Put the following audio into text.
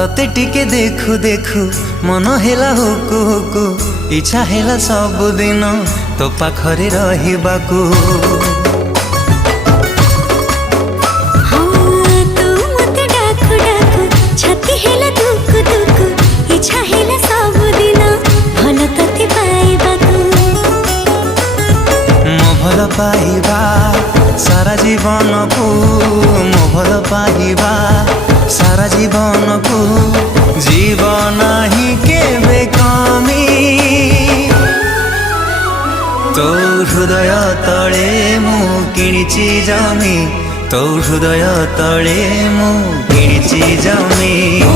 तते टिके देखु देखु मन हेला हुकु हुकु इच्छा हेला सब दिन तो पाखरे रहिबाकू। भल पाइबा सारा जीवन को मो भल पाइबा सारा जीवन को जीवन ही केबे कमी तो हृदय तले मु किणिची जमी तो हृदय तले मु किणिची जमी।